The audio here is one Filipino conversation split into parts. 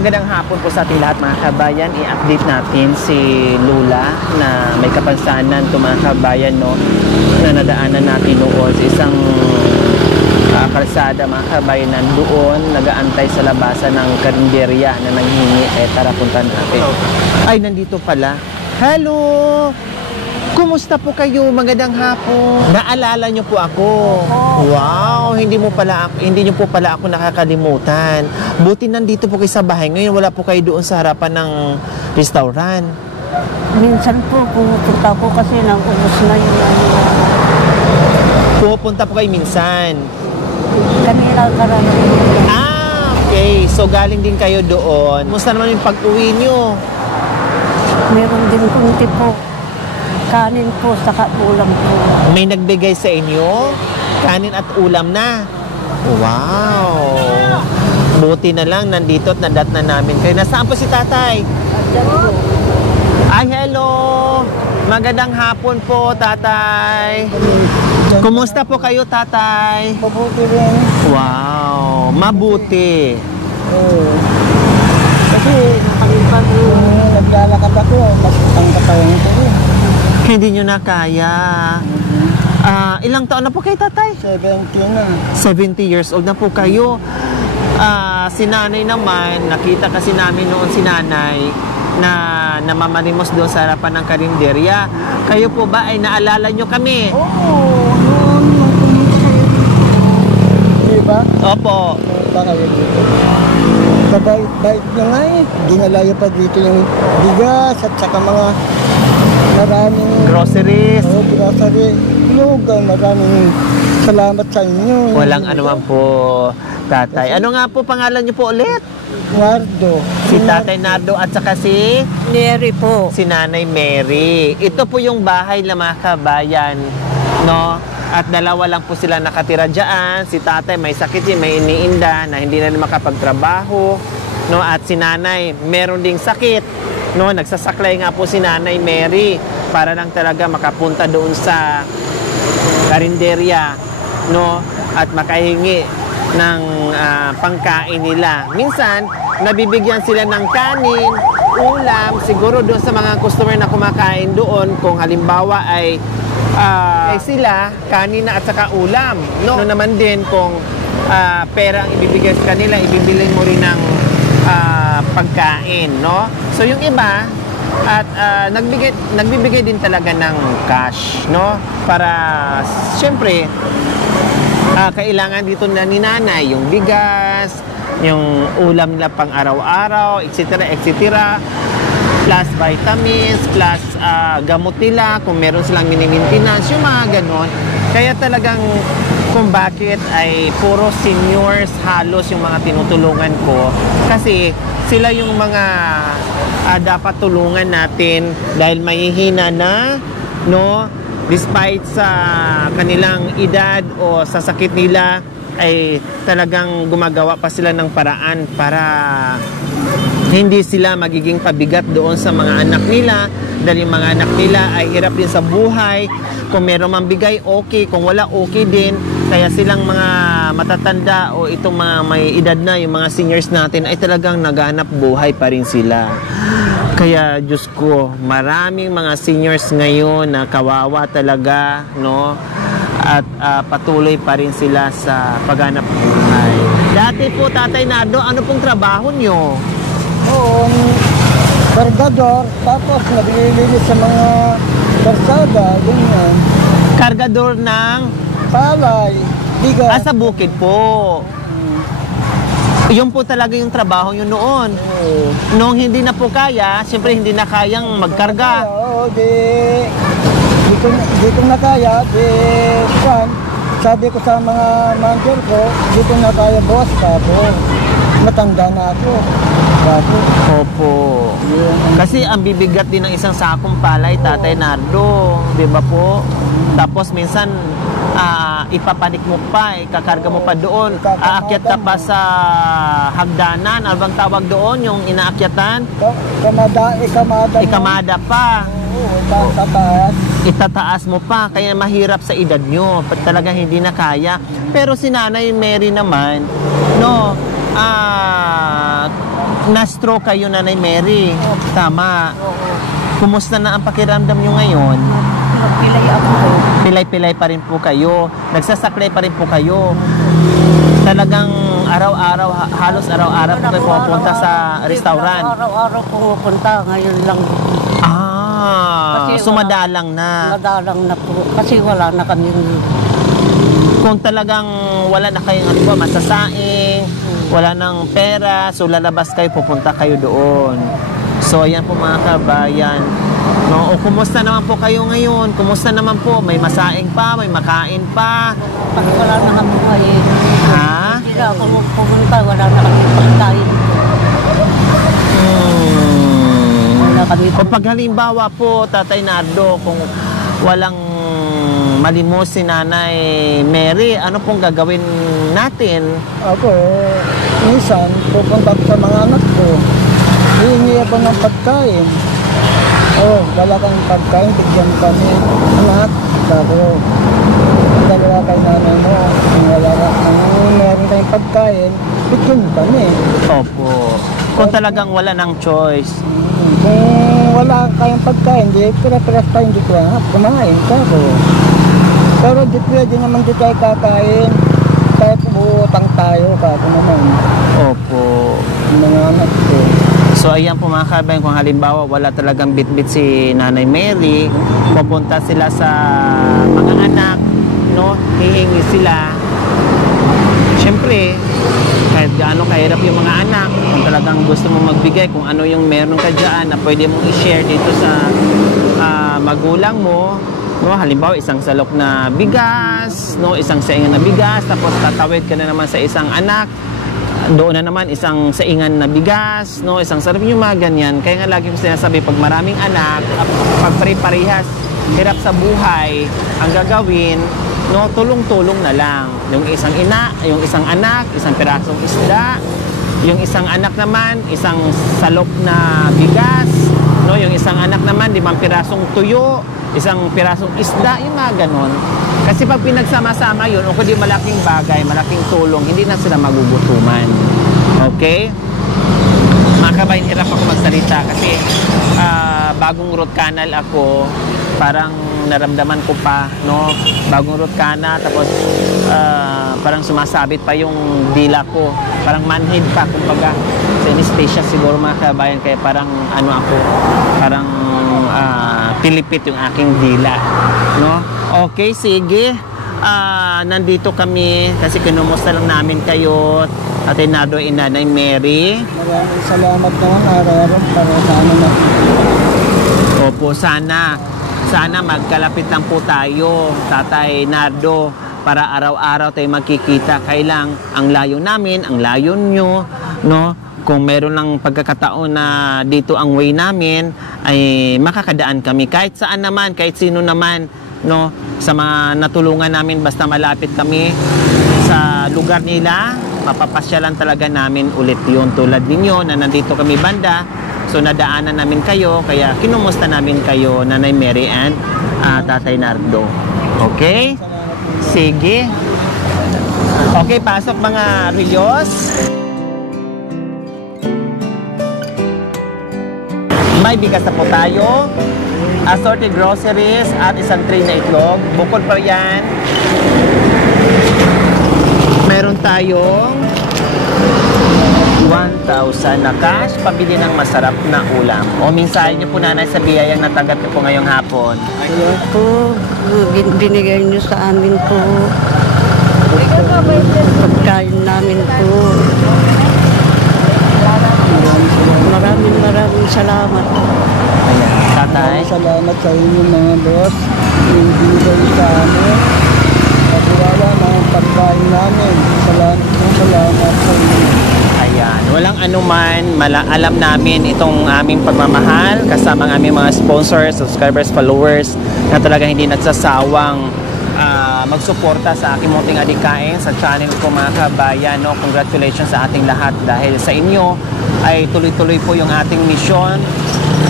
Magandang hapon po sa ating lahat mga kabayan. I-update natin si Lula na may kapansanan ito mga kabayan, no, na nadaanan natin noon sa isang kalsada mga kabayan, na doon nag-aantay sa labasan ng karinderya na nanghingi. Tara puntan natin. Ay, nandito pala. Hello! Kumusta po kayo? Magandang hapon. Naalala niyo po ako. Wow, hindi niyo po pala ako nakakalimutan. Buti nandito po kayo sa bahay. Ngayon wala po kayo doon sa harapan ng restaurant. Minsan po pupunta po kasi nag-ubos na yung Pupunta po kayo minsan. kanina karami. Okay. So galing din kayo doon. Kumusta naman yung pag-uwi niyo? Meron din kunti po. Kanin po, saka ulam po. May nagbigay sa inyo? Kanin at ulam na? Wow! Buti na lang, nandito at nadat na namin kayo. Nasaan po si tatay? Ay, hello! Magandang hapon po, tatay. Kumusta po kayo, tatay? Mabuti rin. Wow! Mabuti. Kasi naglalakad ako, ang katawan ko rin. Hindi nyo na kaya. Ilang taon na po kayo, tatay? 70 na. 70 years old na po kayo. Si nanay naman, nakita kasi namin noon si nanay na namamalimos doon sa harapan ng karinderya. Kayo po ba ay naalala nyo kami? Oo, noon pumunta kayo dito. Diba? Opo. Pumunta kayo dito. Kabait nyo nga eh. Dinalayo pa dito yung bigas at saka mga maraming Groceries. Grocery. Maraming salamat sa inyo. Walang anuman po, tatay. Ano nga po pangalan nyo po ulit? Nardo. Si Tatay Nardo at saka si Mary po. si Nanay Mary. Ito po yung bahay ng mga kabayan, no? At dalawa lang po sila nakatira dyan. Si tatay may sakit din, may iniinda na hindi na makapagtrabaho, no? At si nanay meron ding sakit, no? Nagsasaklay nga po si Nanay Mary para lang talaga makapunta doon sa karinderya, no? At makahingi ng pangkain nila. Minsan nabibigyan sila ng kanin, ulam, siguro doon sa mga customer na kumakain doon, kung halimbawa ay sila kanina at saka ulam, no? No naman din kung pera ang ibibigay sa kanila, ibibili mo rin ng pagkain, no? So yung iba at nagbibigay din talaga ng cash, no? Para siyempre kailangan dito na ni nanay yung bigas, yung ulam nila pang araw-araw, etc., etc., plus vitamins, plus gamot nila, kung meron silang mini-maintenance, yung mga ganon. Kaya talagang kung bakit ay puro seniors halos yung mga tinutulungan ko, kasi sila yung mga dapat tulungan natin dahil mahihina na, no? Despite sa kanilang edad o sa sakit nila, ay talagang gumagawa pa sila ng paraan para hindi sila magiging pabigat doon sa mga anak nila, dahil yung mga anak nila ay hirap din sa buhay. Kung meron mang bigay, okay. Kung wala, okay din. Kaya silang mga matatanda o itong mga may edad na, yung mga seniors natin, ay talagang naghanap buhay pa rin sila. Kaya Diyos ko, maraming mga seniors ngayon na kawawa talaga, no? At patuloy pa rin sila sa paghanap buhay. Dati po, Tatay Nardo, ano pong trabaho nyo? Oo, kargador, tapos naglilinis sa mga karsada, ganyan. Kargador ng Palay, bigas. sa bukid po. Yun po talaga yung trabaho nyo noon. Oo. Nung hindi na po kaya, siyempre hindi na kayang magkarga. Oo, di ko na kaya, sabi ko sa mga manager ko, di ko na kaya, boss, matanda na ako. Opo. Kasi ang bibigat din ng isang sakong palay, Tatay Nardo, di ba po? Tapos minsan ipapanik mo pa, ikakarga mo pa doon, aakyat ka pa sa hagdanan, ano bang tawag doon, yung inaakyatan? Ikamada pa. Itataas mo pa, kaya mahirap sa edad nyo, talaga hindi na kaya. Pero si Nanay Mary naman, no, Na-stroke kayo, Nanay Mary. Opo. Tama. Oo. Kumusta na ang pakiramdam nyo ngayon? Nagpilay ako. Pilay-pilay pa rin po kayo. Nagsasaklay pa rin po kayo. Talagang araw-araw, halos araw-araw po kayo pupunta sa restaurant. Araw-araw pumupunta. Ngayon lang. Ah, Kasi sumadalang na. madalang na po. Kasi wala na kami. Kung talagang wala na kayong ano ba, masasaing, wala nang pera, so lalabas kayo, pupunta kayo doon. So ayan po mga kabayan. No, o kumusta naman po kayo ngayon? Kumusta naman po? May masaing pa, may makain pa. Pag wala na kami kain. Ha? Hindi na ako pumunta. Wala na kami pagkain. Wala kami O pag halimbawa po, Tatay Nardo, kung walang malimos si Nanay Mary, ano pong gagawin natin? Ako, minsan, pupunta ako sa mga anak ko. Hihingi ako ng pagkain. Oh, dala kang pagkain, bigyan kami. Anak, sabi ko, dalawa kay nanay mo. Kung wala ka, kung meron kayong pagkain, bigyan kami. Opo. Kung talagang wala ng choice. Kung wala kayong pagkain, di pira-piras tayo, hindi ko kumain ka ko. Pero di pwede naman di tayo kakain. Kahit umuutang tayo, kako naman. Opo. Yung mga anak ko. So ayan po mga kabayan, kung halimbawa wala talagang bit-bit si Nanay Mary, pupunta sila sa mga anak, no? Hihingi sila. Siyempre, kahit gaano kahirap yung mga anak, kung talagang gusto mo magbigay, kung ano yung meron ka dyan na pwede mong i-share dito sa magulang mo, no? Halimbawa isang salok na bigas, no? Isang saingan na bigas, tapos tatawid ka na naman sa isang anak, doon na naman isang saingan na bigas, no? Isang sarap yung mga ganyan. Kaya nga lagi ko sinasabi, pag maraming anak, pag pare-parehas hirap sa buhay, ang gagawin, no, tulong-tulong na lang. Yung isang ina, yung isang anak, isang pirasong isda, yung isang anak naman, isang salok na bigas, no? Yung isang anak naman, 5 pirasong tuyo, isang pirasong isda, yung mga ganon. Kasi pag pinagsama-sama yun, o kundi malaking bagay, malaking tulong, hindi na sila magugutuman. Okay? Mga kabayan, hirap ako magsalita kasi bagong root canal ako, parang naramdaman ko pa, no? Bagong root canal, tapos parang sumasabit pa yung dila ko. Parang manhid pa, kumbaga. Sa anesthesia siguro mga kabayan, kaya parang ano ako, parang pilipit yung aking dila, no? Okay, sige. Nandito kami kasi kinumusta lang namin kayo, Tatay Nardo and Nanay Mary. Maraming salamat naman araw-araw para sa ano na. Opo, sana magkalapit lang po tayo, Tatay Nardo, para araw-araw tayo magkikita. Kailang ang layo namin, ang layo nyo, no? Kung meron lang pagkakataon na dito ang way namin, ay makakadaan kami kahit saan naman, kahit sino naman, no? Sa mga natulungan namin, basta malapit kami sa lugar nila, mapapasyalan talaga namin ulit yun. Tulad ninyo na nandito kami banda, so nadaanan namin kayo, kaya kinumusta namin kayo, Nanay Mary and Tatay Nardo. Okay? Sige. Okay, pasok mga Rios. May bigas na po tayo, assorted groceries at isang tray na itlog. Bukod pa yan, meron tayong 1,000 na cash, pabili ng masarap na ulam. O minsan niyo po, Nanay, sa biyayang natanggap niyo po ngayong hapon. Ayan po, binigay niyo sa amin po. Pagkain namin po. Maraming salamat. Ayan, Tatay. Maraming salamat sa inyo mga boss. Yung binigay sa amin. At wala na ang pagkain namin. Salamat sa inyo. Ayan, walang anuman, alam namin itong aming pagmamahal kasama ang aming mga sponsors, subscribers, followers na talaga hindi nagsasawang magsuporta sa aking munting adikain sa channel ko mga kabayan. No? Congratulations sa ating lahat dahil sa inyo ay tuloy-tuloy po yung ating misyon,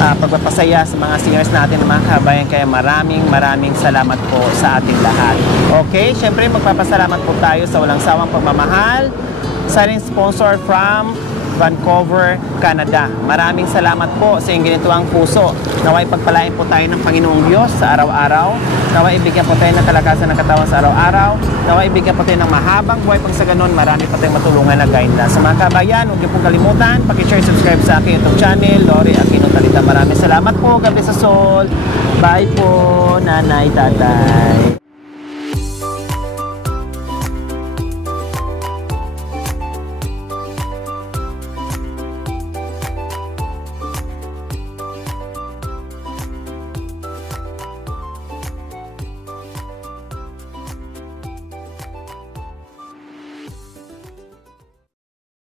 pagpapasaya sa mga singers natin mga kabayan. Kaya maraming salamat po sa ating lahat. Okay, syempre magpapasalamat po tayo sa walang sawang pagmamahal sa ring sponsor from Vancouver, Canada. Maraming salamat po sa inyong ginituang puso. Naway pagpalain po tayo ng Panginoong Diyos sa araw-araw. Naway ibigyan po tayo ng kalakasan ng katawan sa araw-araw. Naway ibigyan po tayo ng mahabang buhay pang sa ganun. Marami pa tayong matulungan na gainda. Sa mga kabayan, huwag niyo pong kalimutan, paki-share, subscribe sa aking YouTube channel, Lori Aquino Talita. Maraming salamat po. God bless us all. Bye po, nanay, tatay.